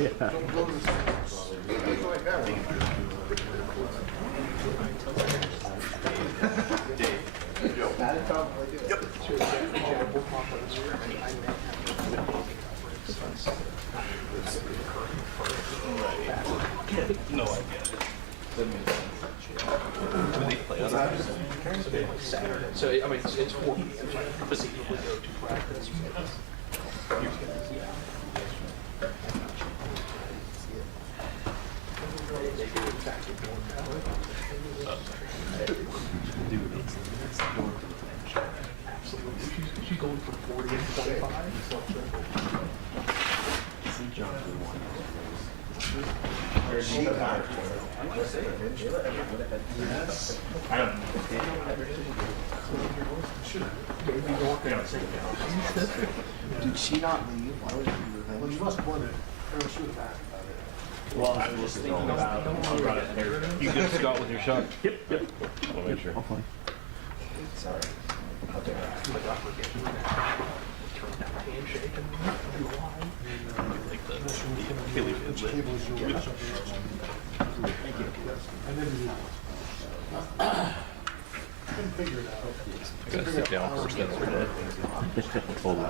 No, I get it. That makes sense. Do they play on Saturday? So, I mean, it's 4 p.m. But they usually go to practice. Absolutely. She's going from 40 and 25. She got Did she not leave? Why would she leave? Well, you must want it. Or she would have asked about it. Well, I was thinking about it. You good, Scott, with your shot? Yep. I'll make sure. Hopefully. Sorry. I'll take that. Handshake and like the Achilles Which cable is yours? Thank you. I never knew. Couldn't figure it out. I gotta sit down first, then we're dead. Hold on.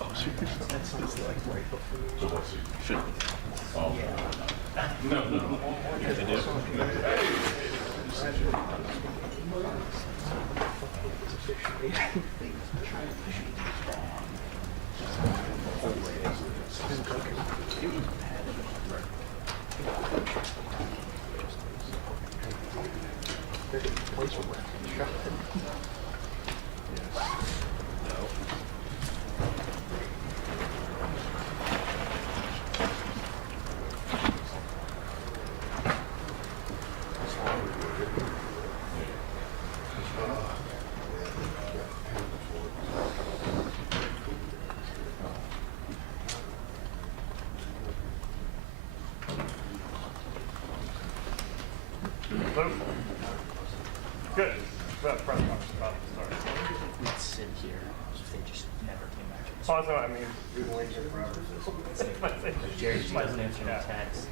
Oh, shoot. That sounds like right before. Should be. Oh. No. Because they do. Good. About press box about to start. We'd sit here if they just never came back to us. Also, I mean, we've been waiting here forever. Jerry just doesn't answer any texts.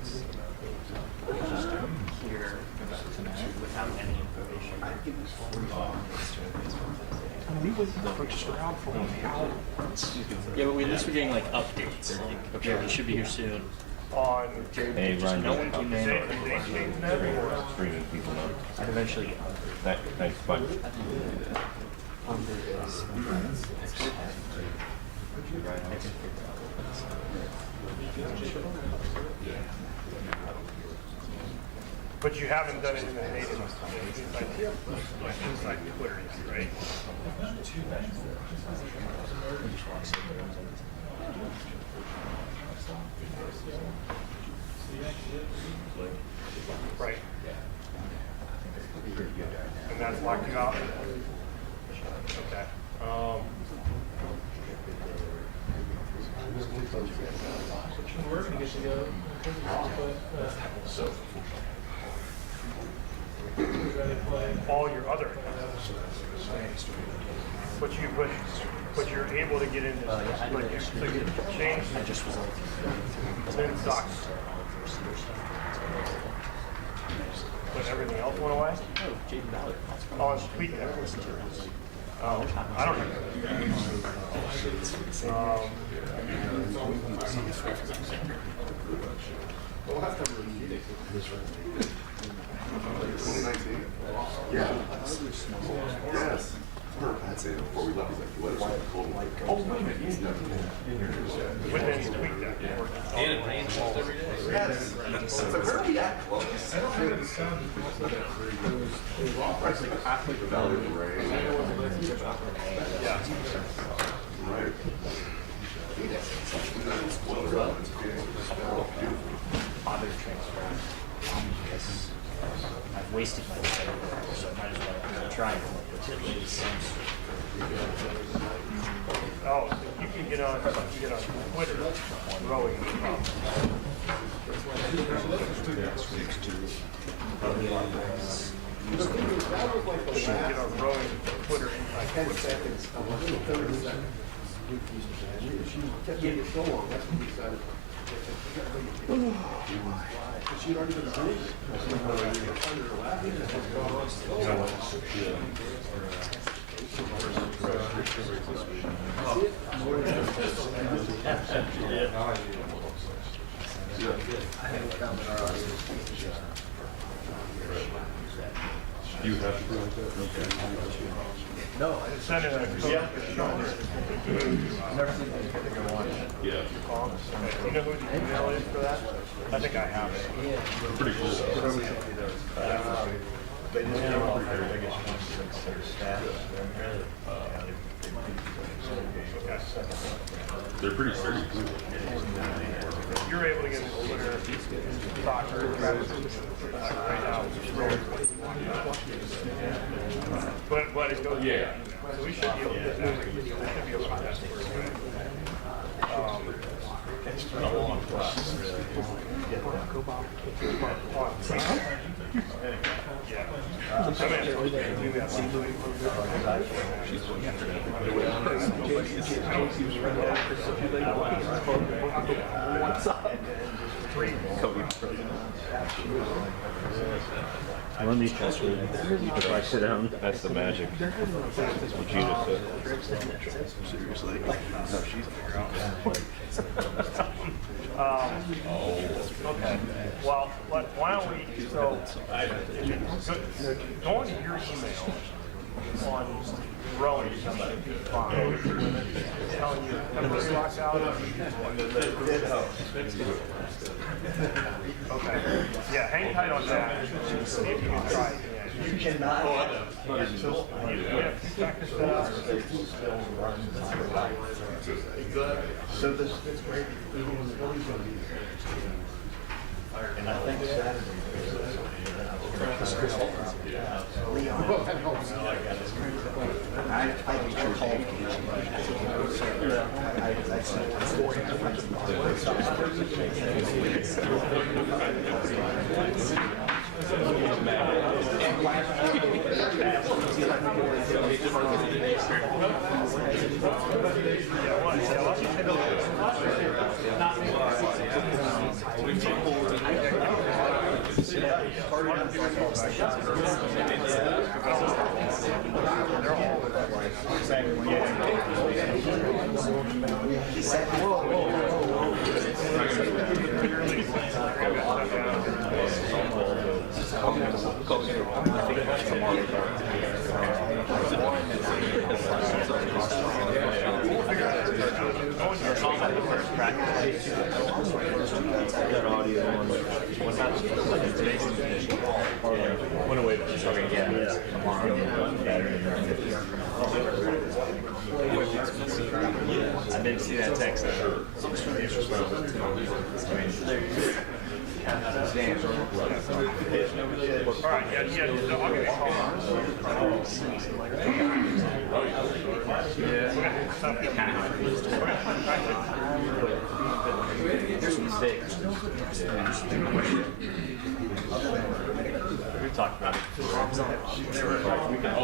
They just here without any information. We was just around for 1 hour. Yeah, but at least we're getting like updates. Like, okay, we should be here soon. On Hey, Ryan. No one came in. they changed that or Screening people now. I'd eventually get Thanks, bye. But you haven't done it in the native inside Twitter yet, right? Right. And that's locked you out? Okay. All your other but you're able to get into like so you change I just was like, then sucks. But everything else went away? oh, Jaden Ballard. Oh, it's tweet there. Oh, I don't know. We'll have to read this one. 2019? Yeah. Yes. I'd say before we left, he's like, what is it called? Oh, wait a minute. He's never been. But then tweet that. And it rains almost every day. Yes. So where are we at close? I don't think it's like halfway to Valley of the Rain. Yeah. Right. Father transfer. I've wasted my time, so I might as well try it. Oh, so you can get on Twitter, rowing. Get on rowing Twitter inside You have to do like that? Okay. Send it Yeah. You know who the email is for that? I think I have it. Pretty cool. They're pretty sturdy too. You're able to get a Twitter soccer right now, which is really but it goes. Yeah. So we should be able to get that. We should be able to get that. Let me touch it if I sit down. That's the magic. What you just said. Seriously. No, she's Okay. Well, why don't we? So, go into your email on rowing should be fine. Telling you everybody locks out. Okay. Yeah, hang tight on that. See if you can try it. You cannot. So this great. And I think Saturday. Went away. Okay, yeah. I didn't see that text. All right, yeah, no, I'm gonna call There's mistakes. We talked about it. We can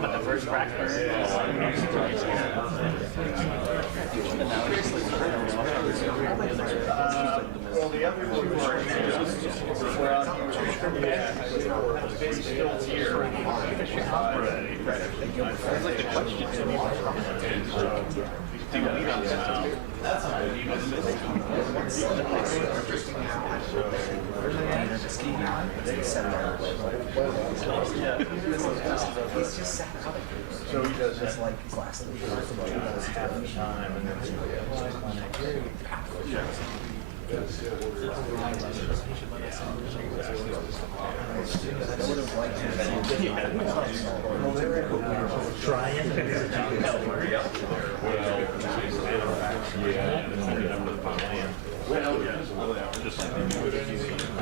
But the first practice. Well, the other two So he does this like his last three years. Half the time and then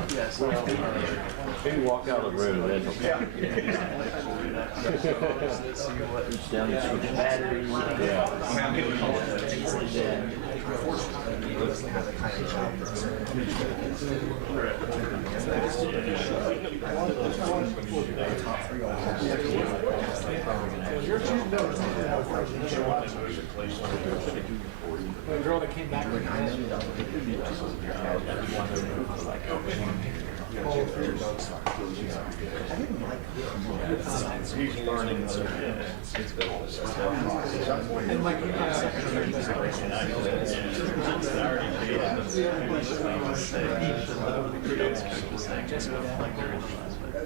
Yes. Maybe walk out of the room, that's okay. Reach down and switch batteries. The girl that came back with me. He's learning. And like you have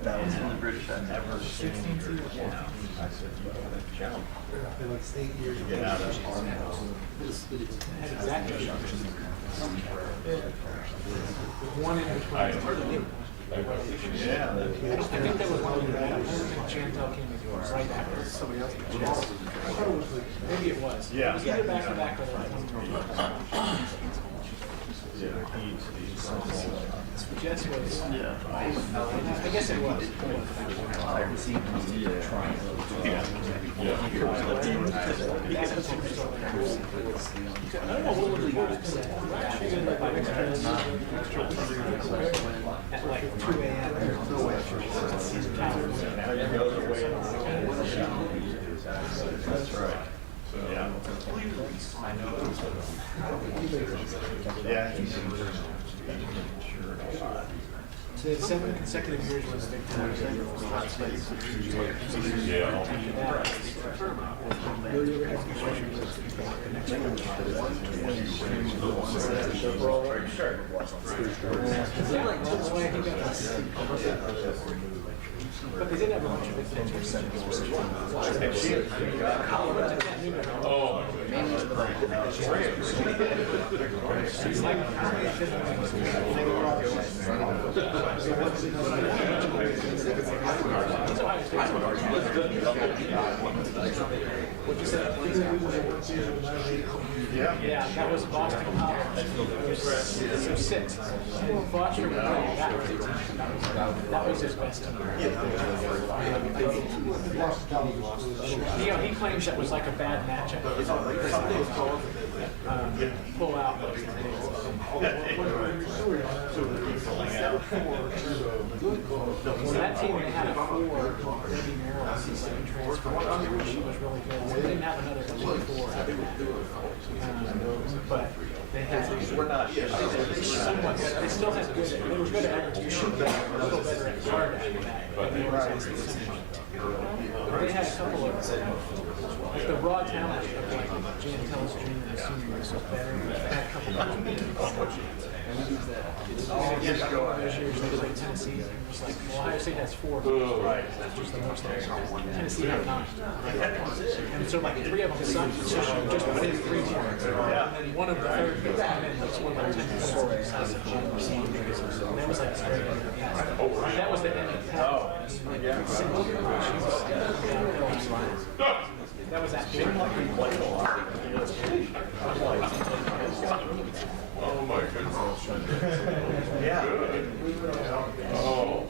That was in the British. I never seen. Get out of exactly. One in between. Yeah. I think that was one of the Chantel came in right after somebody else. Maybe it was. Yeah. It was either back to back or like Jess was. Yeah. I guess it was. I don't know what would we go to at like 2 a.m. That's right. Yeah. I know. Yeah. So they had 7 consecutive years when the big time. Yeah. But they did have a bunch of big things. Oh. Yeah, that was Boston College. So 6. Foster, that was his best team. He claims that was like a bad matchup. Pull out. So that team they had a 4. Debbie Merrill, second transfer. She was really good. They didn't have another 4. But they had. We're not. They still had good. They were good at execution. They were a little better at guard after that. But they had a couple of like the raw talent of like Jan Tellis Jr. and Senior was better. They had a couple of those years they played Tennessee. It was like, well, Ohio State has 4. Right. That's just the most there. Tennessee had 9. And so like 3 of them sucked. So just within 3 teams. And then one of the third guys came in and scored like 10 points. And that was like straight. That was the end of the that was that big one. Oh my goodness. Yeah. Oh.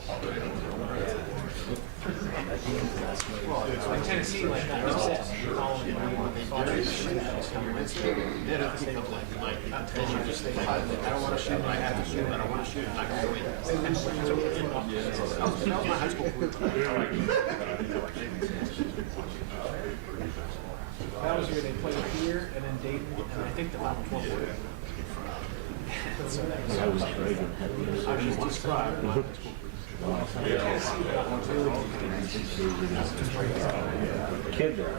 Like Tennessee, like that was set following when they fought it. I don't want to shoot. I have to shoot. I don't want to shoot. I can go in. That was my high school group. That was where they played here and then Dayton, and I think the Final 12 were. I was afraid of I was just described. kids are.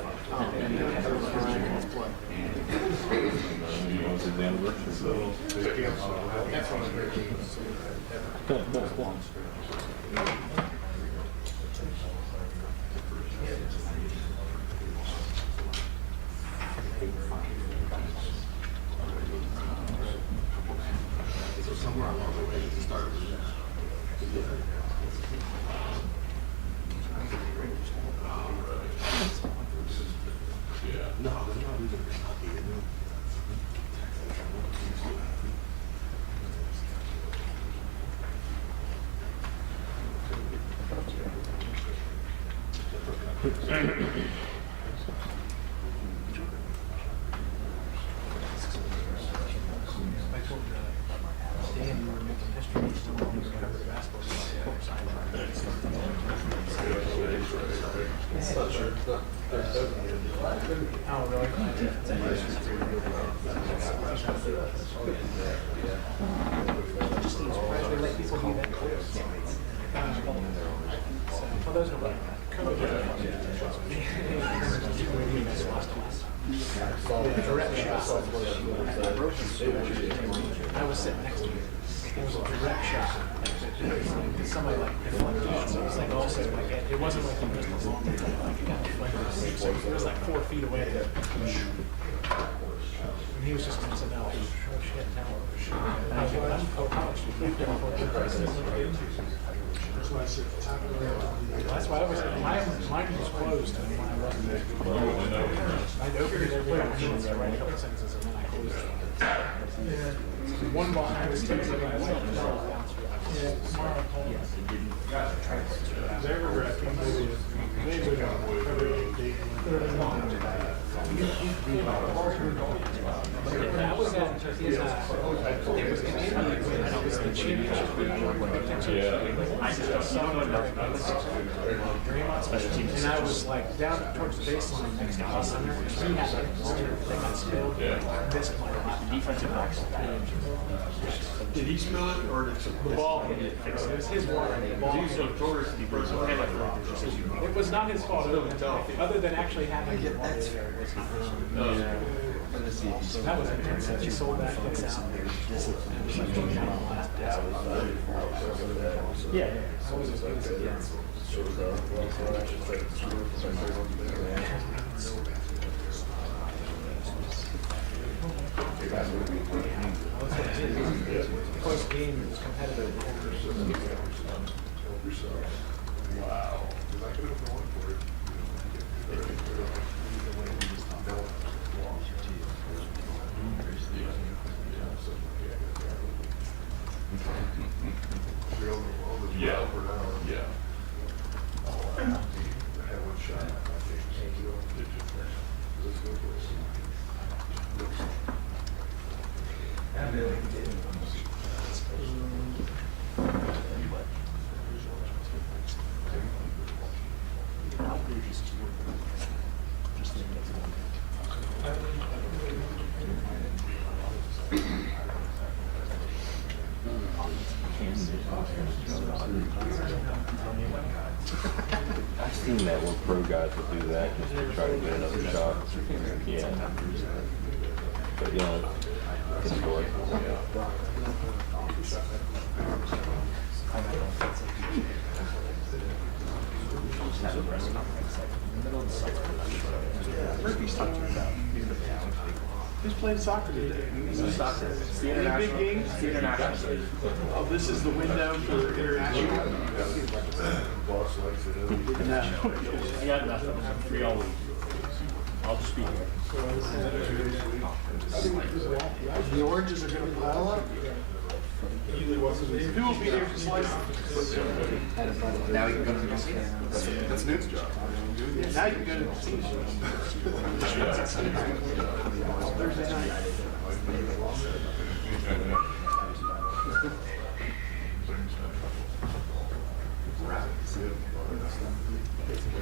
I told Dan we were making history, he's still on the cover of the basketball side. Oh, really? Just seems surprised they let people be that close. Well, those are like COVID. Direct shot. I was sitting next to you. It was a direct shot. Somebody like deflected it, so it was like also like it wasn't like you missed a long like you got deflected. So it was like 4 feet away. And he was just kind of saying, "No, oh shit, no." And I was like, "Oh, how much did you do?" That's why I was mine was closed when I wasn't there. I'd open it every time I write a couple sentences and then I closed it. One ball I was taking it, I was like, yeah, tomorrow. I was at his, it was in India when it was the championship. I just saw him and I was like down towards the baseline next to us center. He had like this thing got spilled. Missed my defensive box. Did he smell it or did The ball hit it. It was his water. The ball. It was not his fault. Other than actually having the water there. It was not. That was intense. He sold that place out. Yeah. That was as good as it gets. Close game, it was competitive. Wow. Yeah. Yeah. I've seen that where pro guys will do that just to try to get another shot. Yeah. But you know, it's historical. Murphy's talking about. Who's playing soccer today? Soccer. It's the international. Big games? The international. Oh, this is the window for international. No. I got nothing. I'm free all week. I'll just be here. The oranges are going to pile up. Who will be there to slice them? Now you can go to the That's Newt's job. Now you can go to the team. Thursday night.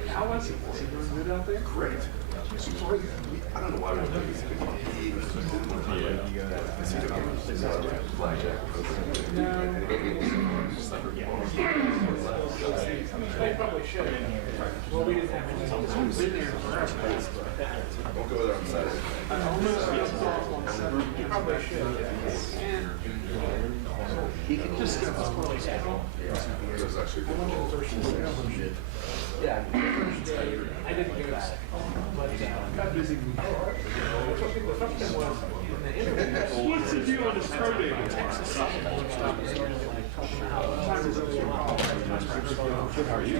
How was he? Was he doing good out there? Great. I don't know why we don't think he's They probably should. Well, we didn't have any. He's been there forever. Don't go there on Saturday. He probably should. He can just get this early schedule. There's actually good Yeah. I didn't do that. But Got busy. the first thing was in the interview. What's the deal with this pro day? Texas softball stop is going to like talking about how time is really long. How are you?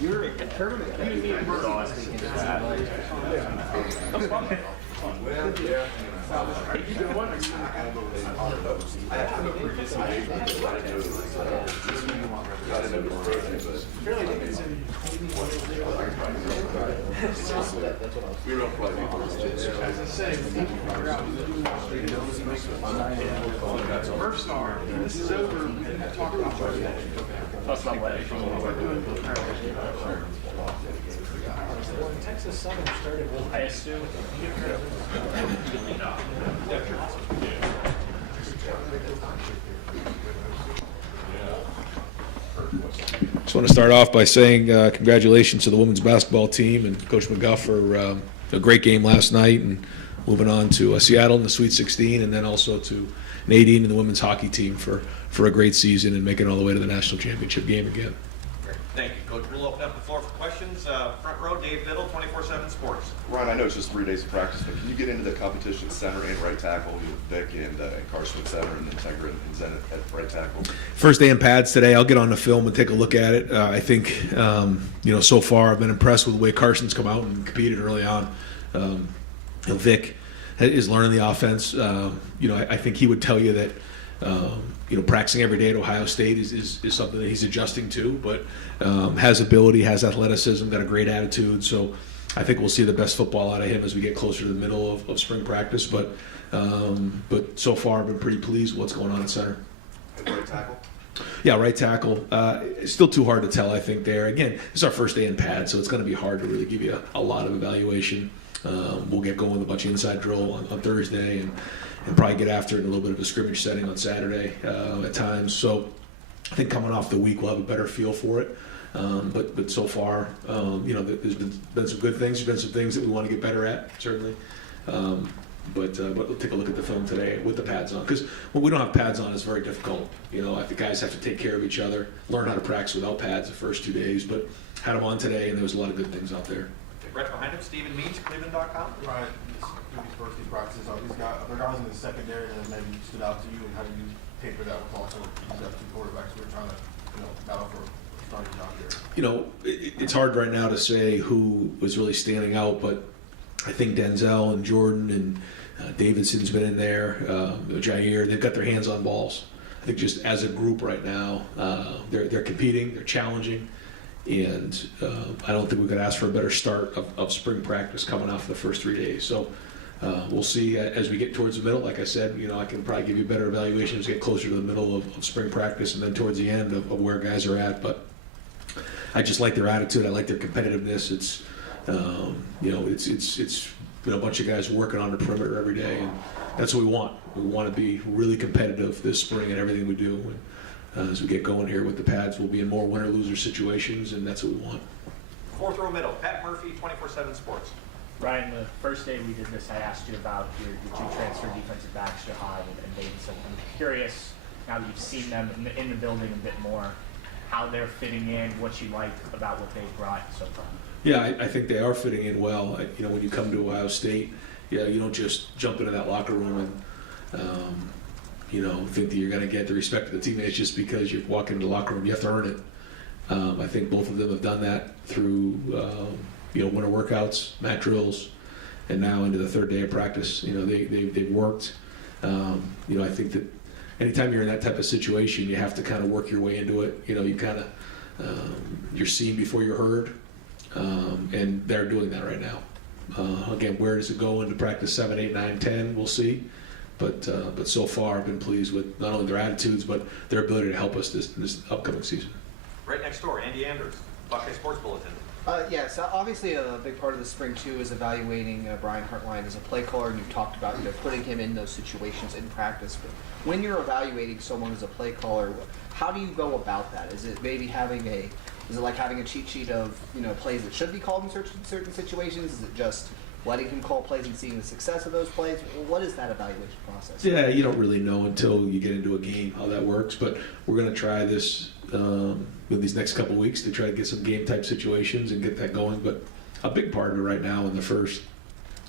You're a tournament. You need a bird. That's fun. First star, this is over. Talk about When Texas Southern started, I assume. Just want to start off by saying congratulations to the women's basketball team and Coach McGuff for a great game last night and moving on to Seattle in the Sweet 16, and then also to Nadine and the women's hockey team for a great season and making it all the way to the national championship game again. Great. Thank you, Coach. We'll open up the floor for questions. Front row, Dave Biddle, 24/7 Sports. Ryan, I know it's just 3 days of practice, but can you get into the competition center and right tackle? You have Vic and Carson at center, and then Tiger and Zen at right tackle. First day in pads today. I'll get on the film and take a look at it. I think, so far I've been impressed with the way Carson's come out and competed early on. Vic is learning the offense. I think he would tell you that, practicing every day at Ohio State is something that he's adjusting to, but has ability, has athleticism, got a great attitude. So I think we'll see the best football out of him as we get closer to the middle of spring practice. But so far I've been pretty pleased with what's going on at center. And right tackle? Yeah, right tackle. It's still too hard to tell, I think, there. Again, it's our first day in pad, so it's going to be hard to really give you a lot of evaluation. We'll get going with a bunch of inside drill on Thursday and probably get after it in a little bit of a scrimmage setting on Saturday at times. So I think coming off the week we'll have a better feel for it. But so far, there's been some good things. There's been some things that we want to get better at, certainly. But we'll take a look at the film today with the pads on. Because when we don't have pads on, it's very difficult. I think guys have to take care of each other, learn how to practice without pads the first 2 days. But had them on today, and there was a lot of good things out there. Right behind him, Stephen Means, Cleveland.com. Right, through these first few practices, are these guys, are there guys in the secondary that maybe stood out to you, and how do you taper that with also these other two quarterbacks who are trying to, battle for starting job here? It's hard right now to say who was really standing out, but I think Denzel and Jordan and Davidson's been in there, Jair, they've got their hands on balls. I think just as a group right now, they're competing, they're challenging. And I don't think we could ask for a better start of spring practice coming off the first 3 days. So we'll see as we get towards the middle. Like I said, I can probably give you a better evaluation as we get closer to the middle of spring practice and then towards the end of where guys are at. But I just like their attitude. I like their competitiveness. It's it's a bunch of guys working on the perimeter every day, and that's what we want. We want to be really competitive this spring in everything we do. And, as we get going here with the pads, we'll be in more winner-loser situations, and that's what we want. Fourth row middle, Pat Murphy, 24/7 Sports. Ryan, the first day we did this, I asked you about your two transfer defensive backs, Jahad and Davidson. I'm curious, now that you've seen them in the building a bit more, how they're fitting in, what you like about what they've brought so far. Yeah, I think they are fitting in well. When you come to Ohio State, you don't just jump into that locker room and think that you're going to get the respect of the teammates just because you walk into the locker room. You have to earn it. I think both of them have done that through, winter workouts, mat drills, and now into the third day of practice. They've worked. I think that anytime you're in that type of situation, you have to kind of work your way into it. You kind of, you're seen before you're heard, and they're doing that right now. Again, where does it go into practice 7, 8, 9, 10? We'll see. But so far, I've been pleased with not only their attitudes, but their ability to help us this upcoming season. Right next door, Andy Anders, Buckeye Sports Bulletin. So obviously a big part of the spring too is evaluating Brian Hartline as a play caller, and you've talked about putting him in those situations in practice. But when you're evaluating someone as a play caller, how do you go about that? Is it maybe is it like having a cheat sheet of plays that should be called in certain situations? Is it just letting him call plays and seeing the success of those plays? What is that evaluation process? Yeah, you don't really know until you get into a game how that works, but we're going to try this with these next couple weeks to try to get some game type situations and get that going. But a big part of it right now in the first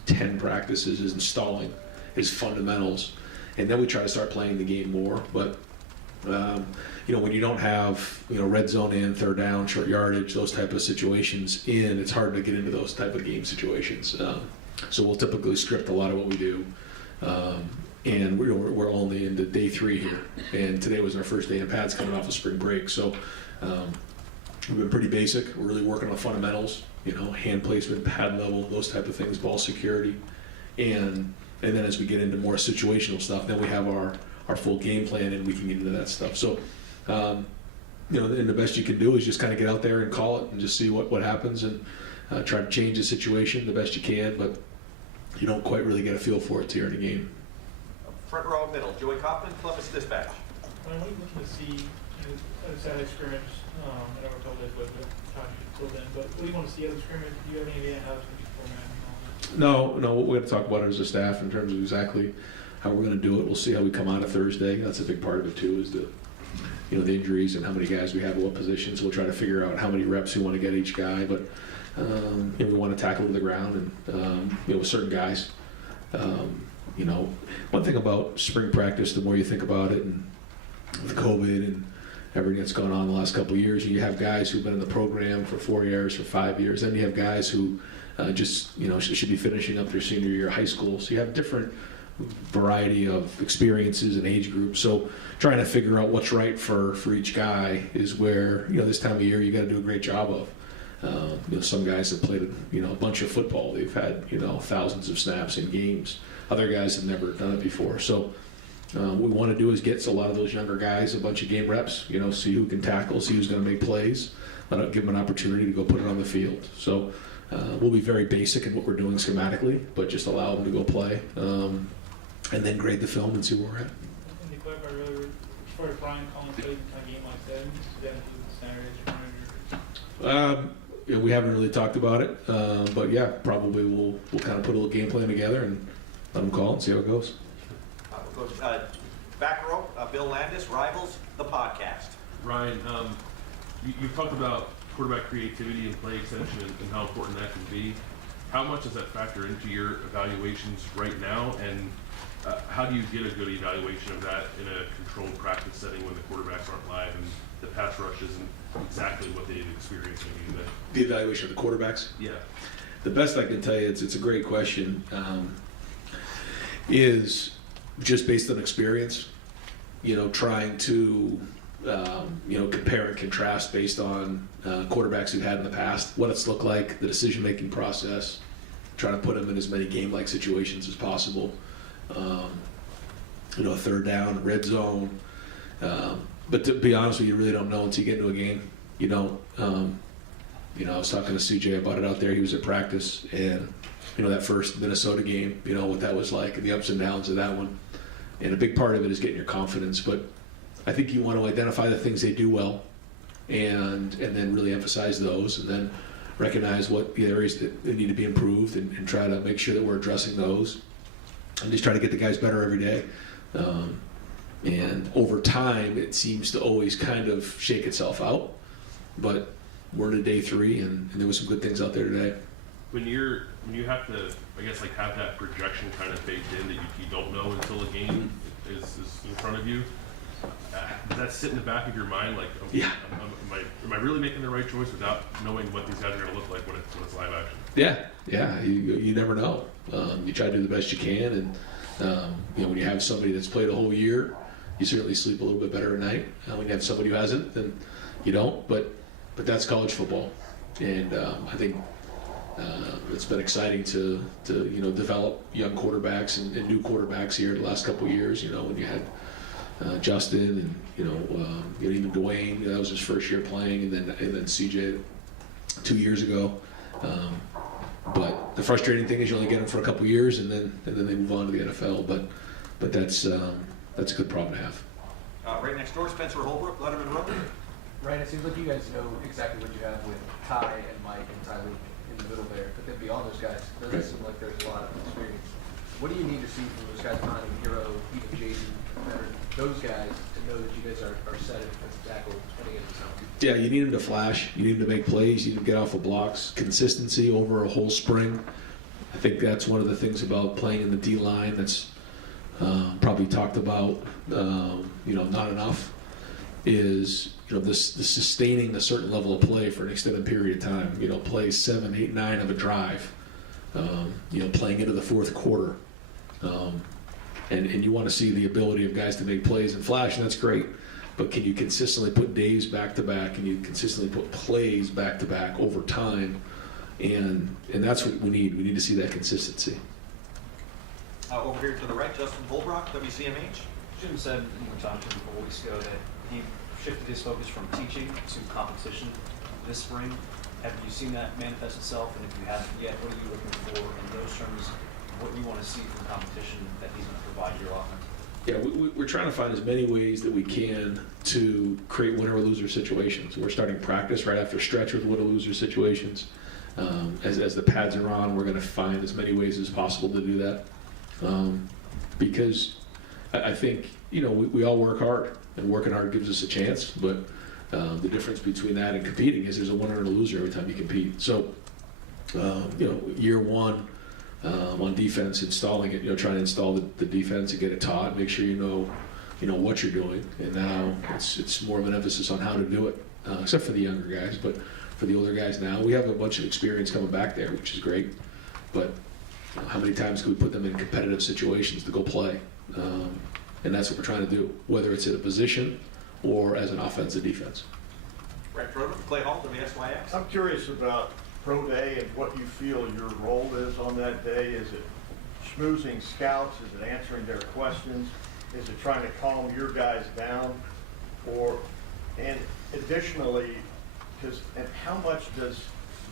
10 practices is installing his fundamentals, and then we try to start playing the game more. But when you don't have red zone in, third down, short yardage, those type of situations in, it's hard to get into those type of game situations. So we'll typically script a lot of what we do. And we're only into day 3 here. And today was our first day in pads coming off of spring break. So we've been pretty basic. We're really working on fundamentals, hand placement, pad level, those type of things, ball security. And then as we get into more situational stuff, then we have our full game plan and we can get into that stuff. So, and the best you can do is just kind of get out there and call it and just see what happens and try to change the situation the best you can, but you don't quite really get a feel for it till you're in a game. Front row middle, Joey Kaufman, Columbus Dispatch. When we look to see Saturday scrimmage, I never told this, but time till then. But what do you want to see out of the scrimmage? Do you have any idea how it's going to be formatted? No, we're going to talk about it as a staff in terms of exactly how we're going to do it. We'll see how we come out of Thursday. That's a big part of it too, is the injuries and how many guys we have at what positions. We'll try to figure out how many reps we want to get each guy, but we want to tackle to the ground and with certain guys. One thing about spring practice, the more you think about it, and with COVID and everything that's gone on the last couple of years, you have guys who've been in the program for 4 years, for 5 years, then you have guys who should be finishing up their senior year of high school. So you have different variety of experiences and age groups. So trying to figure out what's right for each guy is where, this time of year you got to do a great job of. Some guys have played a bunch of football. They've had thousands of snaps in games. Other guys have never done it before. So what we want to do is get a lot of those younger guys a bunch of game reps, see who can tackle, see who's going to make plays, give them an opportunity to go put it on the field. So we'll be very basic in what we're doing schematically, but just allow them to go play and then grade the film and see where we're at. And to clarify earlier, as far as Brian Collins played a game like that, is that Saturday's scrimmage? We haven't really talked about it, but yeah, probably we'll kind of put a little game plan together and let them call and see how it goes. We'll go back row, Bill Landis, Rivals, the podcast. Ryan, you've talked about quarterback creativity and play extension and how important that can be. How much does that factor into your evaluations right now, and how do you get a good evaluation of that in a controlled practice setting when the quarterbacks aren't live and the pass rush isn't exactly what they've experienced maybe today? The evaluation of the quarterbacks? Yeah. The best I can tell you, it's a great question, is just based on experience, trying to compare and contrast based on quarterbacks we've had in the past, what it's looked like, the decision-making process, trying to put them in as many game-like situations as possible. A third down, red zone. But to be honest with you, you really don't know until you get into a game. You don't. I was talking to CJ about it out there. He was at practice, and that first Minnesota game, what that was like, and the ups and downs of that one. And a big part of it is getting your confidence. But I think you want to identify the things they do well, and then really emphasize those, and then recognize what the areas that need to be improved, and try to make sure that we're addressing those, and just try to get the guys better every day. And over time, it seems to always kind of shake itself out. But we're into day 3, and there was some good things out there today. When you have to, I guess, have that projection kind of baked in that you don't know until a game is in front of you, does that sit in the back of your mind? Yeah. Am I really making the right choice without knowing what these guys are going to look like when it's live action? Yeah. You never know. You try to do the best you can, and when you have somebody that's played a whole year, you certainly sleep a little bit better at night. When you have somebody who hasn't, then you don't. But that's college football, and I think it's been exciting to develop young quarterbacks and new quarterbacks here the last couple of years. When you had Justin and even Dwayne, that was his first year playing, and then CJ 2 years ago. But the frustrating thing is you only get them for a couple of years, and then they move on to the NFL. But that's a good problem to have. Right next door, Spencer Holbrook, Letterman Road. Ryan, it seems like you guys know exactly what you have with Ty and Mike and Tyler in the middle there. But then beyond those guys, it doesn't seem like there's a lot of experience. What do you need to see from those guys behind him, Hero, even Jason, those guys, to know that you guys are set at defensive tackle heading into the summer? Yeah, you need them to flash. You need them to make plays. You need them to get off of blocks. Consistency over a whole spring. I think that's one of the things about playing in the D-line that's probably talked about, not enough, is the sustaining a certain level of play for an extended period of time. Play 7, 8, 9 of a drive. playing into the fourth quarter. And you want to see the ability of guys to make plays and flash, and that's great. But can you consistently put days back to back? Can you consistently put plays back to back over time? And that's what we need. We need to see that consistency. Over here to the right, Justin Holbrook, WCMH. Jim said when we talked to him a couple weeks ago that he shifted his focus from teaching to competition this spring. Have you seen that manifest itself? And if you haven't yet, what are you looking for in those terms? What you want to see from competition that he's going to provide your offense? Yeah, we're trying to find as many ways that we can to create winner or loser situations. We're starting practice right after stretch with winner or loser situations. As the pads are on, we're going to find as many ways as possible to do that. Because I think, we all work hard, and working hard gives us a chance, but the difference between that and competing is there's a winner and a loser every time you compete. So, year one, on defense, installing it, trying to install the defense and get it taught, make sure you know what you're doing. And now it's more of an emphasis on how to do it, except for the younger guys. But for the older guys now, we have a bunch of experience coming back there, which is great. But how many times can we put them in competitive situations to go play? And that's what we're trying to do, whether it's at a position or as an offensive defense. Right, Clay Hall, WSYX. I'm curious about Pro Day and what you feel your role is on that day. Is it schmoozing scouts? Is it answering their questions? Is it trying to calm your guys down? And additionally, and how much does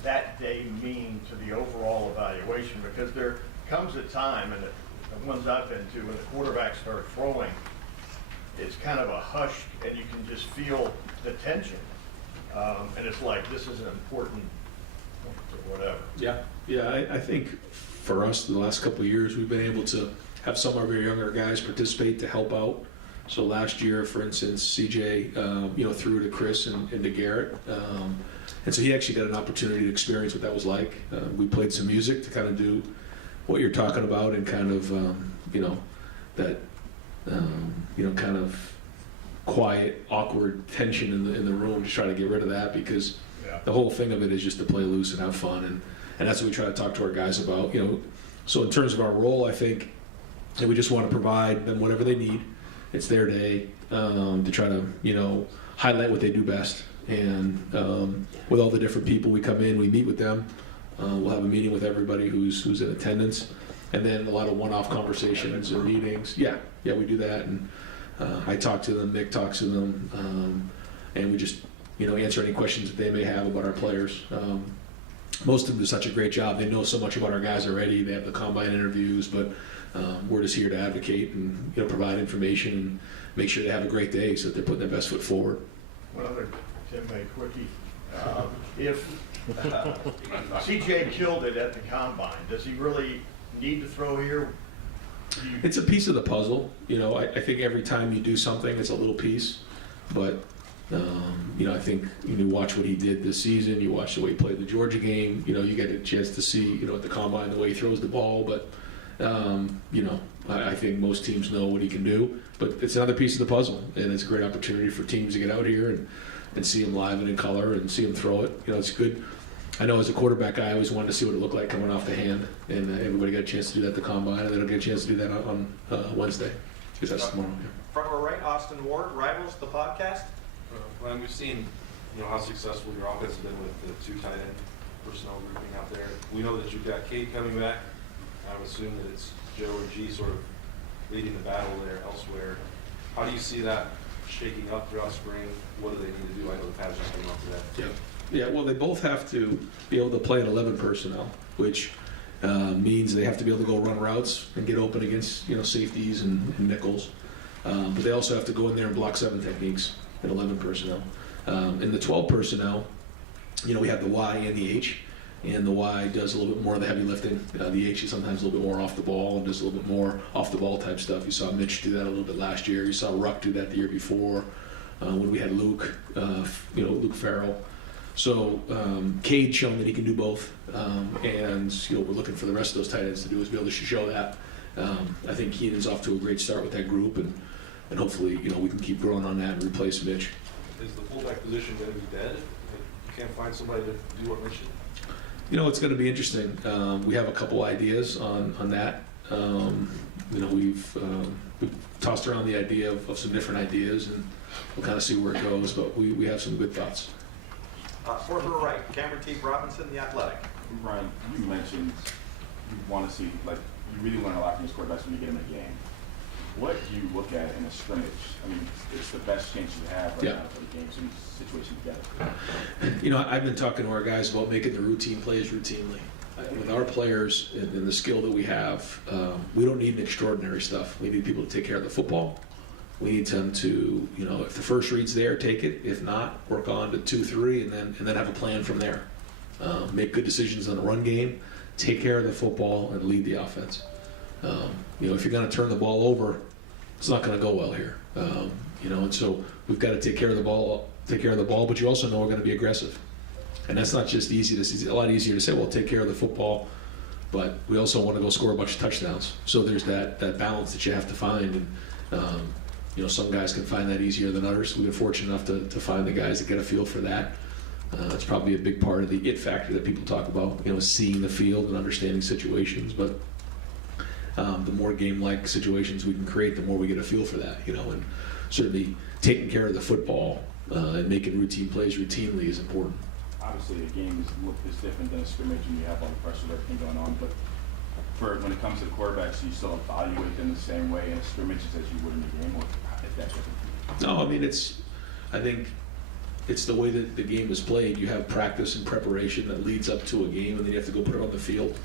that day mean to the overall evaluation? Because there comes a time, and the ones I've been to, when the quarterbacks start throwing, it's kind of a hush, and you can just feel the tension. And it's like, this is an important whatever. Yeah. I think for us, the last couple of years, we've been able to have some of our younger guys participate to help out. So last year, for instance, CJ, threw to Chris and to Garrett. And so he actually got an opportunity to experience what that was like. We played some music to kind of do what you're talking about, and kind of, that, kind of quiet, awkward tension in the room, to try to get rid of that, because the whole thing of it is just to play loose and have fun. And that's what we try to talk to our guys about. So in terms of our role, I think that we just want to provide them whatever they need. It's their day, to try to, highlight what they do best. And with all the different people, we come in, we meet with them. We'll have a meeting with everybody who's in attendance, and then a lot of one-off conversations and meetings. Yeah, we do that. And I talk to them, Nick talks to them, and we just, answer any questions that they may have about our players. Most of them do such a great job. They know so much about our guys already. They have the combine interviews, but we're just here to advocate and provide information and make sure they have a great day, so that they're putting their best foot forward. One other Tim May quickie. If CJ killed it at the combine, does he really need to throw here? It's a piece of the puzzle. I think every time you do something, it's a little piece. But I think you watch what he did this season. You watch the way he played the Georgia game. You get a chance to see at the combine the way he throws the ball. But I think most teams know what he can do. But it's another piece of the puzzle, and it's a great opportunity for teams to get out here and see him live and in color and see him throw it. It's good. I know as a quarterback, I always wanted to see what it looked like coming off the hand, and everybody got a chance to do that at the combine, and they'll get a chance to do that on Wednesday, because that's tomorrow. Front row right, Austin Ward, Rivals, the podcast. Well, we've seen how successful your offense has been with the two tight end personnel grouping out there. We know that you've got Cade coming back. I would assume that it's Joe or G sort of leading the battle there elsewhere. How do you see that shaking up throughout spring? What do they need to do? I know the pads just came up to that. Yeah, well, they both have to be able to play in 11 personnel, which means they have to be able to go run routes and get open against safeties and nickels. But they also have to go in there and block 7 techniques in 11 personnel. In the 12 personnel, we have the Y and the H, and the Y does a little bit more of the heavy lifting. The H is sometimes a little bit more off the ball and does a little bit more off the ball type stuff. You saw Mitch do that a little bit last year. You saw Ruck do that the year before when we had Luke, Luke Farrell. So Cade's shown that he can do both, and we're looking for the rest of those tight ends to do is be able to show that. I think Keenan's off to a great start with that group, and hopefully we can keep growing on that and replace Mitch. Is the fullback position going to be dead? You can't find somebody to do what Mitch did? It's going to be interesting. We have a couple ideas on that. We've tossed around the idea of some different ideas, and we'll kind of see where it goes, but we have some good thoughts. Fourth row right, Cameron T. Robinson, The Athletic. Ryan, you mentioned you want to see, like, you really learn a lot from these quarterbacks when you get in a game. What do you look at in a scrimmage? I mean, it's the best chance you have right now for the games and situation together. I've been talking to our guys about making the routine plays routinely. With our players and the skill that we have, we don't need extraordinary stuff. We need people to take care of the football. We need them to, if the first read's there, take it. If not, work on to 2-3, and then have a plan from there. Make good decisions on the run game, take care of the football, and lead the offense. If you're going to turn the ball over, it's not going to go well here. And so we've got to take care of the ball, but you also know we're going to be aggressive. And that's not just easy. It's a lot easier to say, well, take care of the football, but we also want to go score a bunch of touchdowns. So there's that balance that you have to find. And, some guys can find that easier than others. We've been fortunate enough to find the guys that get a feel for that. It's probably a big part of the it factor that people talk about, seeing the field and understanding situations. But the more game-like situations we can create, the more we get a feel for that, and certainly taking care of the football and making routine plays routinely is important. Obviously, a game is different than a scrimmage, and you have all the pressure and everything going on. But when it comes to the quarterbacks, you still evaluate them the same way in a scrimmage as you would in the game, or is that different? No, I think it's the way that the game is played. You have practice and preparation that leads up to a game, and then you have to go put it on the field.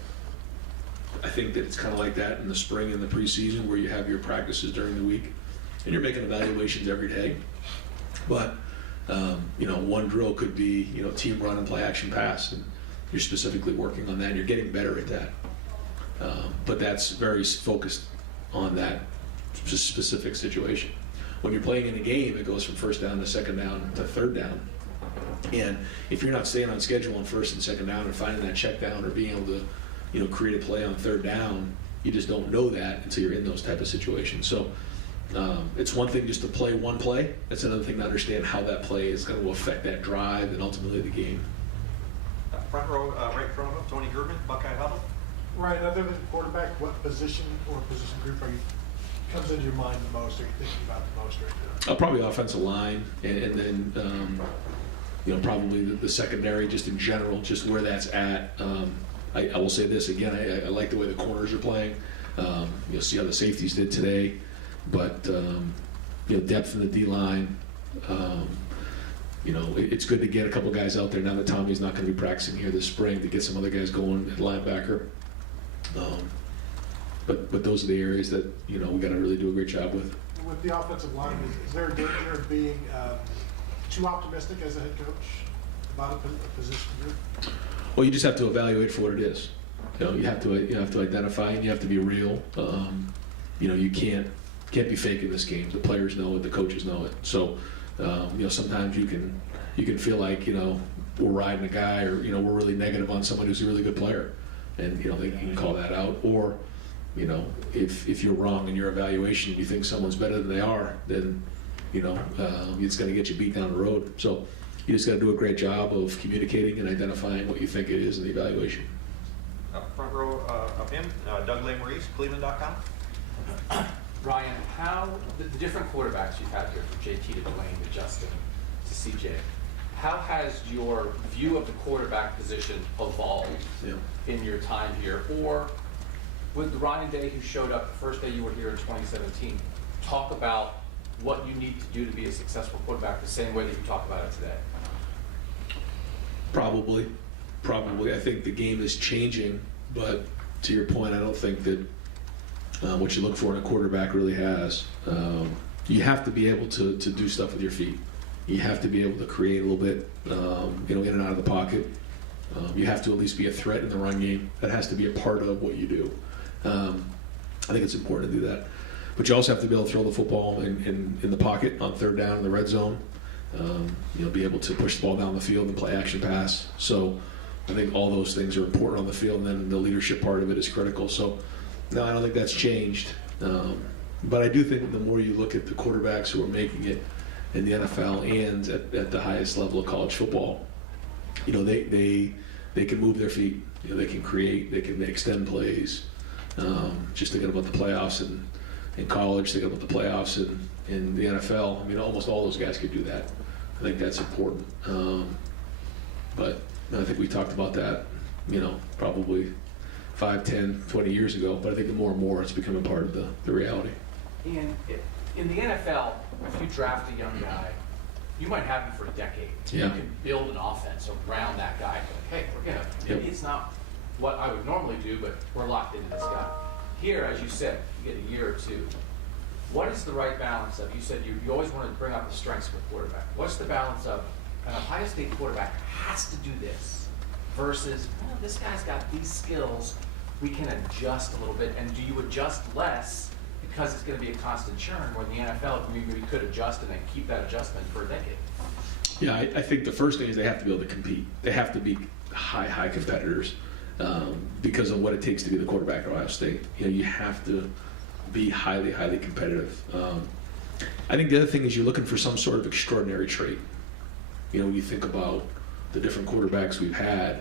I think that it's kind of like that in the spring and the preseason, where you have your practices during the week, and you're making evaluations every day. But one drill could be team run and play action pass, and you're specifically working on that, and you're getting better at that. But that's very focused on that specific situation. When you're playing in a game, it goes from first down to second down to third down. And if you're not staying on schedule on first and second down and finding that check down or being able to create a play on third down, you just don't know that until you're in those type of situations. So it's one thing just to play one play. It's another thing to understand how that play is going to affect that drive and ultimately the game. Front row, right in front of him, Tony German, Buckeye Huddle. Ryan, other than quarterback, what position or position group comes into your mind the most? Are you thinking about the most right now? Probably offensive line, and then probably the secondary, just in general, just where that's at. I will say this again. I like the way the corners are playing. You'll see how the safeties did today, but depth in the D line. It's good to get a couple guys out there now that Tommy's not going to be practicing here this spring, to get some other guys going at linebacker. But those are the areas that we got to really do a great job with. With the offensive line, is there a danger of being too optimistic as a head coach about a position group? Well, you just have to evaluate for what it is. You have to identify, and you have to be real. You can't be faking this game. The players know it, the coaches know it. So sometimes you can feel like we're riding a guy, or we're really negative on someone who's a really good player, and they can call that out. Or if you're wrong in your evaluation, you think someone's better than they are, then it's going to get you beat down the road. So you just got to do a great job of communicating and identifying what you think it is in the evaluation. Front row of him, Doug Maurice, Cleveland.com. Ryan, how the different quarterbacks you've had here, from JT to Dwayne to Justin to CJ, how has your view of the quarterback position evolved in your time here? Or with Ryan Day, who showed up the first day you were here in 2017, talk about what you need to do to be a successful quarterback the same way that you talk about it today? Probably. I think the game is changing, but to your point, I don't think that what you look for in a quarterback really has. You have to be able to do stuff with your feet. You have to be able to create a little bit, in and out of the pocket. You have to at least be a threat in the run game. That has to be a part of what you do. I think it's important to do that. But you also have to be able to throw the football in the pocket on third down in the red zone. Be able to push the ball down the field and play action pass. So I think all those things are important on the field, and then the leadership part of it is critical. So no, I don't think that's changed. But I do think the more you look at the quarterbacks who are making it in the NFL and at the highest level of college football, they they can move their feet. They can create, they can extend plays. Just thinking about the playoffs in college, thinking about the playoffs in the NFL. I mean, almost all those guys could do that. I think that's important. But I think we talked about that, probably 5, 10, 20 years ago. But I think the more and more it's becoming part of the reality. And in the NFL, if you draft a young guy, you might have him for a decade. Yeah. You can build an offense around that guy. Like, hey, Yep. it's not what I would normally do, but we're locked into this guy. Here, as you said, you get a year or two. What is the right balance of, you said you always want to bring up the strengths of a quarterback. What's the balance of an Ohio State quarterback has to do this versus, this guy's got these skills, we can adjust a little bit, and do you adjust less because it's going to be a constant churn, where in the NFL, we could adjust and then keep that adjustment for a decade? Yeah, I think the first thing is they have to be able to compete. They have to be high competitors because of what it takes to be the quarterback at Ohio State. You have to be highly competitive. I think the other thing is you're looking for some sort of extraordinary trait. When you think about the different quarterbacks we've had,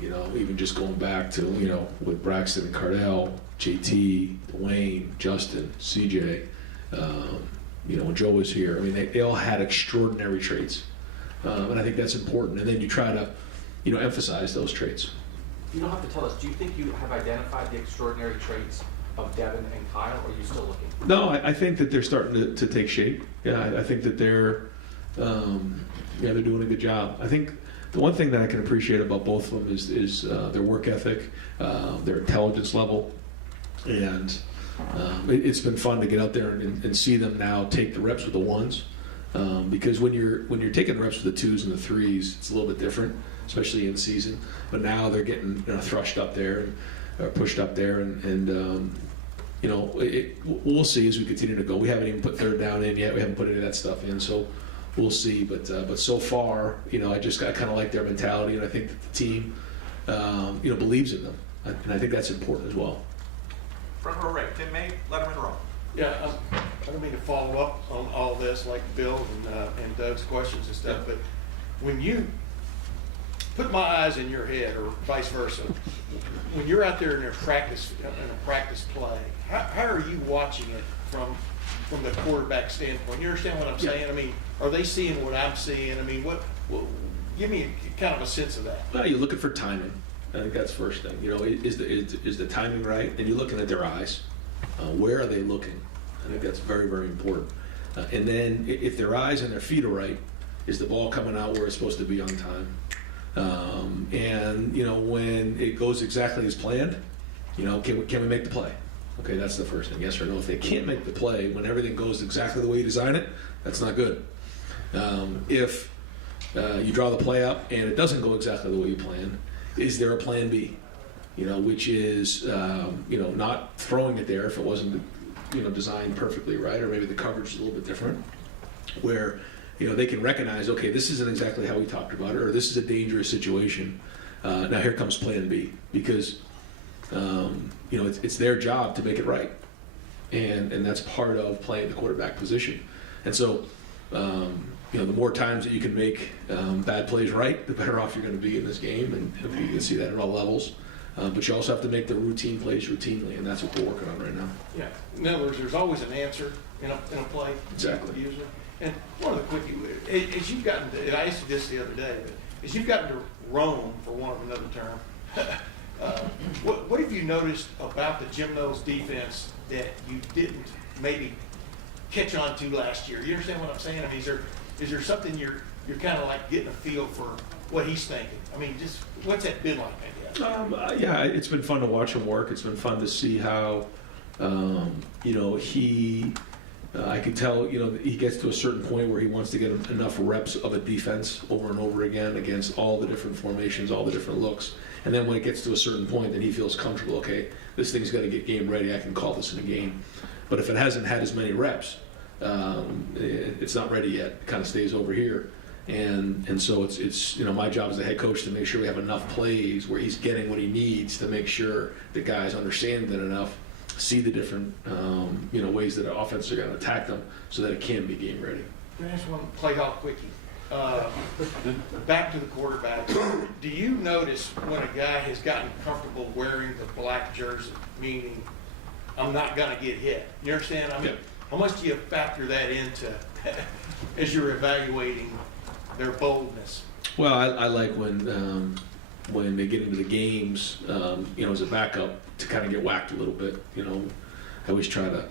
even just going back to, with Braxton and Cardell, JT, Dwayne, Justin, CJ, when Joe was here, I mean, they all had extraordinary traits. And I think that's important. And then you try to, emphasize those traits. You don't have to tell us, do you think you have identified the extraordinary traits of Devin and Kyle, or are you still looking? No, I think that they're starting to take shape. Yeah, I think that they're doing a good job. I think the one thing that I can appreciate about both of them is their work ethic, their intelligence level, and it's been fun to get out there and see them now take the reps with the ones, because when you're taking the reps with the 2s and the 3s, it's a little bit different, especially in season. But now they're getting thrust up there and pushed up there, and we'll see as we continue to go. We haven't even put third down in yet. We haven't put any of that stuff in, so we'll see. But so far, I kind of like their mentality, and I think that the team, believes in them, and I think that's important as well. Front row right, Tim May, Letterman Row. Yeah, I don't mean to follow up on all this like Bill and Doug's questions and stuff, but when you put my eyes in your head, or vice versa, when you're out there in a practice play, how are you watching it from the quarterback standpoint? You understand what I'm saying? I mean, are they seeing what I'm seeing? I mean, what give me kind of a sense of that. Well, you're looking for timing. I think that's the first thing. Is the timing right? And you're looking at their eyes. Where are they looking? I think that's very, very important. And then if their eyes and their feet are right, is the ball coming out where it's supposed to be on time? And when it goes exactly as planned, can we make the play? Okay, that's the first thing. Yes or no. If they can't make the play when everything goes exactly the way you design it, that's not good. If you draw the play up and it doesn't go exactly the way you planned, is there a plan B? Which is not throwing it there if it wasn't designed perfectly right, or maybe the coverage is a little bit different, where they can recognize, okay, this isn't exactly how we talked about it, or this is a dangerous situation. Now here comes plan B, because it's their job to make it right, and that's part of playing the quarterback position. And so the more times that you can make bad plays right, the better off you're going to be in this game, and you can see that at all levels. But you also have to make the routine plays routinely, and that's what we're working on right now. Yeah. In other words, there's always an answer in a play. Exactly. Usually. And one of the quickie, as you've gotten to, and I asked you this the other day, but as you've gotten to roam, for want of another term, what have you noticed about the Jim Knowles defense that you didn't maybe catch on to last year? You understand what I'm saying? I mean, is there something you're kind of like getting a feel for what he's thinking? I mean, just what's that been like, I guess? Yeah, it's been fun to watch him work. It's been fun to see how, he, I can tell, he gets to a certain point where he wants to get enough reps of a defense over and over again against all the different formations, all the different looks. And then when it gets to a certain point, then he feels comfortable, okay, this thing's got to get game ready. I can call this in a game. But if it hasn't had as many reps, it's not ready yet. It kind of stays over here. And so it's my job as the head coach to make sure we have enough plays where he's getting what he needs to make sure the guys understand that enough, see the different ways that our offense are going to attack them so that it can be game ready. I just want to play off quickie. back to the quarterback. Do you notice when a guy has gotten comfortable wearing the black jersey, meaning I'm not going to get hit? You understand? I mean, how much do you factor that into as you're evaluating their boldness? Well, I like when they get into the games, as a backup, to kind of get whacked a little bit. I always try to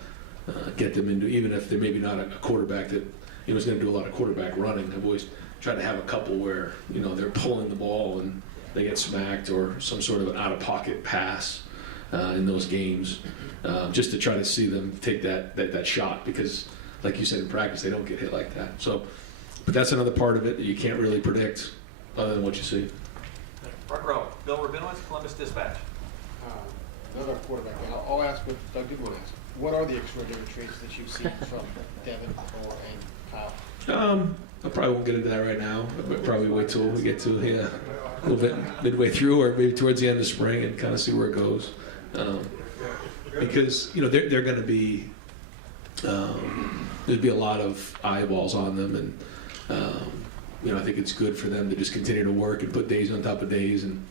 get them into, even if they're maybe not a quarterback that is going to do a lot of quarterback running. I've always tried to have a couple where they're pulling the ball and they get smacked, or some sort of an out-of-pocket pass in those games, just to try to see them take that shot, because, like you said, in practice they don't get hit like that. So, but that's another part of it that you can't really predict other than what you see. Front row, Bill Rabinowitz, Columbus Dispatch. Another quarterback. I'll ask what Doug did want to ask. What are the extraordinary traits that you've seen from Devin, Thor, and Kyle? I probably won't get into that right now. I'll probably wait till we get to a little bit midway through, or maybe towards the end of spring, and kind of see where it goes. Because they're going to be there'd be a lot of eyeballs on them, and I think it's good for them to just continue to work and put days on top of days and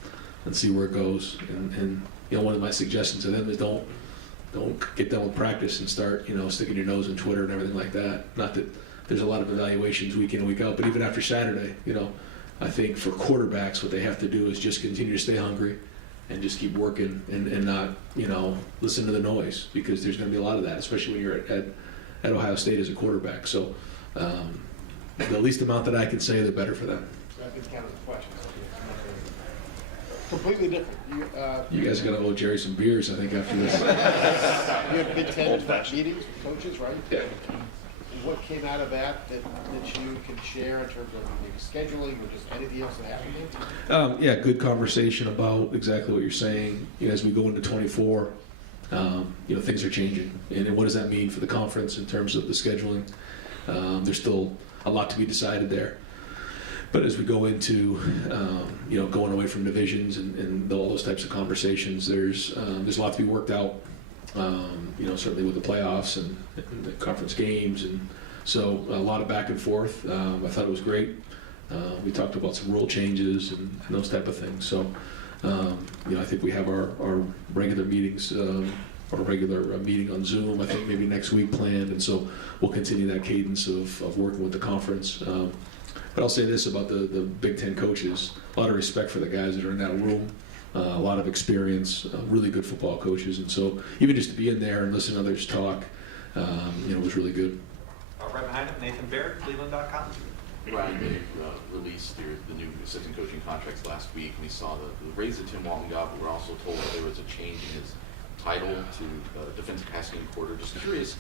see where it goes. And one of my suggestions to them is don't get done with practice and start sticking your nose in Twitter and everything like that. Not that there's a lot of evaluations week in and week out, but even after Saturday, I think for quarterbacks what they have to do is just continue to stay hungry and just keep working and not listen to the noise, because there's going to be a lot of that, especially when you're at Ohio State as a quarterback. So the least amount that I can say, the better for them. That didn't count as a question. Completely different. You guys are going to owe Jerry some beers, I think, after this. You had Big Ten meetings with coaches, right? Yeah. What came out of that you can share in terms of maybe scheduling or just anything else that happened? Yeah, good conversation about exactly what you're saying. As we go into 24, things are changing. And what does that mean for the conference in terms of the scheduling? There's still a lot to be decided there. But as we go into, going away from divisions and all those types of conversations, there's a lot to be worked out. Certainly with the playoffs and the conference games, and so a lot of back and forth. I thought it was great. We talked about some rule changes and those type of things. So, I think we have our regular meetings, our regular meeting on Zoom, I think maybe next week planned, and so we'll continue that cadence of working with the conference. But I'll say this about the Big Ten coaches: a lot of respect for the guys that are in that room. A lot of experience, really good football coaches, and so even just to be in there and listen to others talk, was really good. Right behind him, Nathan Baird, Cleveland.com. Ryan, they released the new assistant coaching contracts last week, and we saw the raise that Tim Walton got, but we're also told that there was a change in his title to defensive passing quarter. Just curious,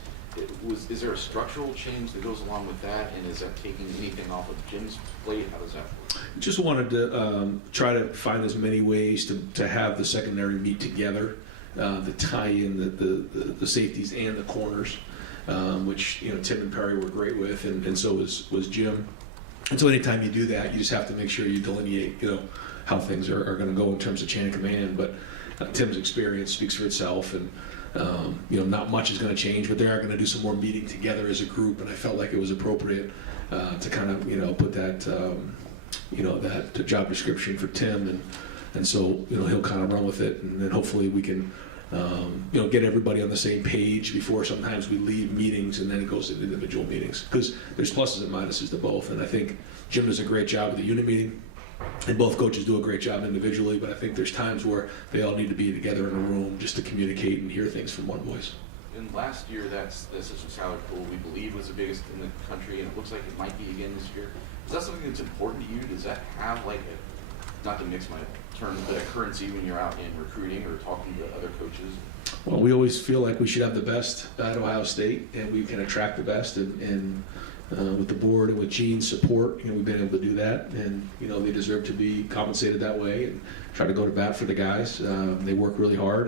is there a structural change that goes along with that, and is that taking anything off of Jim's plate? How does that work? Just wanted to try to find as many ways to have the secondary meet together, to tie in the safeties and the corners, which Tim and Perry were great with, and so was Jim. And so anytime you do that, you just have to make sure you delineate how things are going to go in terms of chain of command. But Tim's experience speaks for itself, and not much is going to change, but they are going to do some more meeting together as a group, and I felt like it was appropriate to kind of put that that job description for Tim, and so he'll kind of run with it, and then hopefully we can get everybody on the same page before sometimes we leave meetings and then it goes to individual meetings, because there's pluses and minuses to both. And I think Jim does a great job with the unit meeting, and both coaches do a great job individually, but I think there's times where they all need to be together in a room just to communicate and hear things from one voice. And last year, the assistant salary pool, we believe, was the biggest in the country, and it looks like it might be again this year. Is that something that's important to you? Does that have not to mix my terms, but a currency when you're out in recruiting or talking to other coaches? Well, we always feel like we should have the best at Ohio State, and we can attract the best, and with the board and with Gene's support, we've been able to do that, and they deserve to be compensated that way, and try to go to bat for the guys. They work really hard,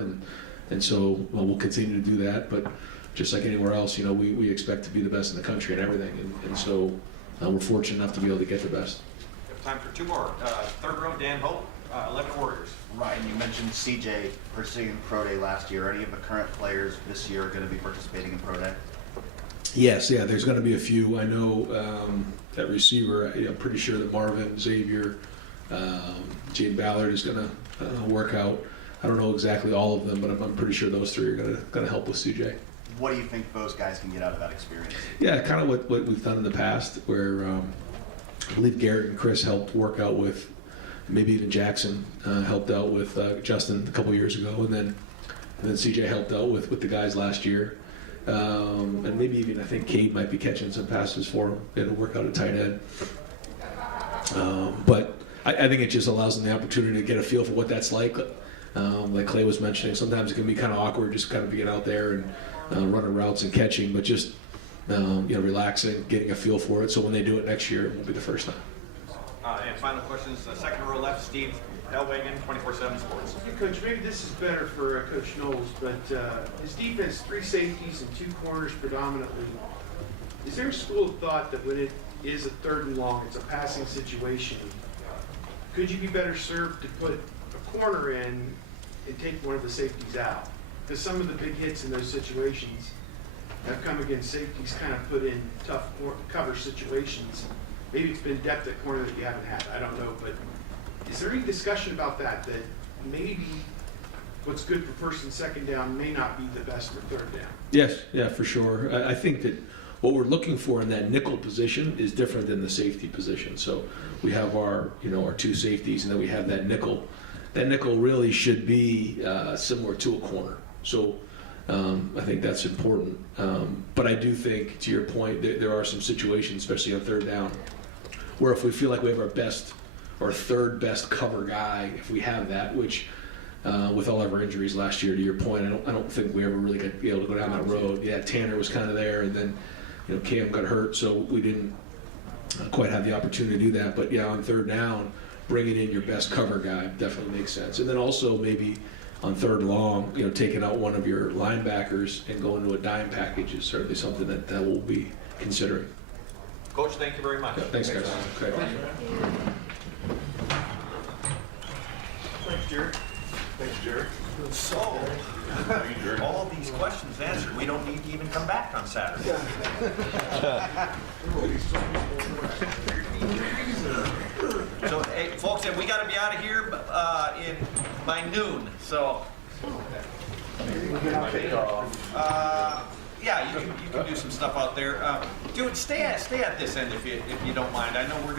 and so we'll continue to do that. But just like anywhere else, we expect to be the best in the country and everything, and so we're fortunate enough to be able to get the best. We have time for two more. Third row, Dan Hope, 11 Warriors. Ryan, you mentioned CJ participating in Pro Day last year. Are any of the current players this year going to be participating in Pro Day? Yes, yeah, there's going to be a few. I know that receiver, I'm pretty sure that Marvin, Xavier, Jane Ballard is going to work out. I don't know exactly all of them, but I'm pretty sure those three are going to help with CJ. What do you think those guys can get out of that experience? Yeah, kind of what we've done in the past, where I believe Garrett and Chris helped work out with, maybe even Jackson helped out with Justin a couple years ago, and then CJ helped out with the guys last year. And maybe even I think Cade might be catching some passes for him. It'll work out at tight end. But I think it just allows them the opportunity to get a feel for what that's like. Like Clay was mentioning, sometimes it can be kind of awkward just kind of being out there and running routes and catching, but just relaxing, getting a feel for it. So when they do it next year, it won't be the first time. And final questions, second row left, Steve Hellwagen, 24/7 Sports. Yeah, Coach, maybe this is better for Coach Knowles, but his defense, 3 safeties and 2 corners predominantly. Is there a school of thought that when it is a 3rd and long, it's a passing situation, could you be better served to put a corner in and take one of the safeties out? Because some of the big hits in those situations have come against safeties kind of put in tough cover situations. Maybe it's been depth at corner that you haven't had, I don't know, but is there any discussion about that maybe what's good for 1st and 2nd down may not be the best for 3rd down? Yes, yeah, for sure. I think that what we're looking for in that nickel position is different than the safety position. So we have our 2 safeties, and then we have that nickel. That nickel really should be similar to a corner. So I think that's important. But I do think, to your point, there are some situations, especially on 3rd down, where if we feel like we have our best or 3rd best cover guy, if we have that, which with all of our injuries last year, to your point, I don't think we ever really got to be able to go down that road. Yeah, Tanner was kind of there, and then Cam got hurt, so we didn't quite have the opportunity to do that. But yeah, on 3rd down, bringing in your best cover guy definitely makes sense. And then also maybe on 3rd long, taking out one of your linebackers and going to a dime package is certainly something that we'll be considering. Coach, thank you very much. Yeah, thanks, guys. Okay. Thanks, Jerry. Thanks, Jerry. So, all these questions answered, we don't need to even come back on Saturday. So, hey, folks, we got to be out of here by noon. So, yeah, you can do some stuff out there. Dude, stay at this end if you don't mind. I know we're